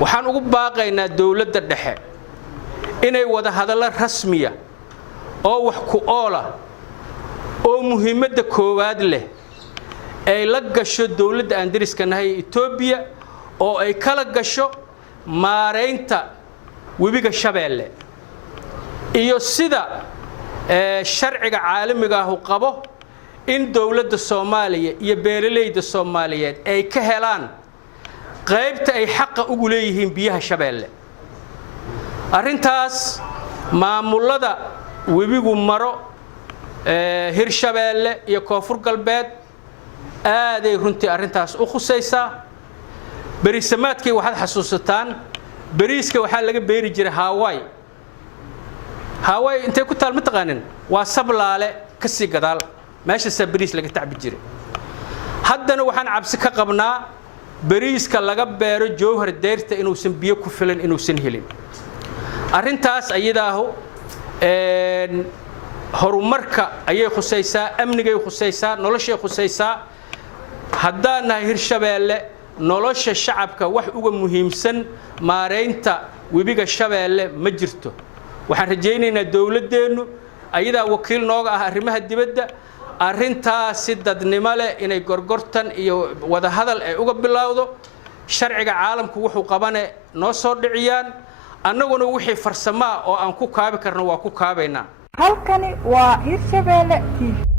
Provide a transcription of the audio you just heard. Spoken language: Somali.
waxaan ugu baaqaynaa dawladda dhexe inay wada hadallo rasmiya oo wax ku oola oo muhiimadda koowaad leh ay la gasho dawladda aan dariska nahay Itoobiya oo ay kala gasho maareynta webiga Shabeelle iyo sida sharciga caalamiga ah uu qabo in dawladda Soomaaliya iyo beeraleyda Soomaaliyeed ay ka helaan qaybta ay xaq ugu leeyihiin biyaha Shabeelle arintaas maamulada webigu maro Hirshabeelle iyo Koonfur Galbeed aaday runtii arintaas u khusaysaa bariisamaadkii waxaad xasuusataan bariiska waxa laga beeri jiray Hawaii intee ku taal mataqaanin waa sablaale ka sii gadaal meesha sabariis laga tacbi jiray haddana waxaan cabsi ka qabnaa bariiska laga beero jowhar deerta inuusan biyo ku filan inuusan helin arintaas ayadaahu horumarka ayay khusaysaa amnigay khusaysaa noloshay khusaysaa haddana Hirshabeelle nolosha shacabka wax uga muhiimsan maareynta webiga Shabeelle ma jirto waxaan rajaynaynaa dawladdeenu ayadaa wakiil nooga ah arrimaha dibadda arintaas dadnimo leh inay gorgortan iyo wada hadal ay uga bilowdo sharciga caalamku wuxuu qabanay noo soo dhiciyaan annaguna wixii farsamo oo aan ku kaabi karno waa ku kaabaynaa halkani waa Hirshabeelle TV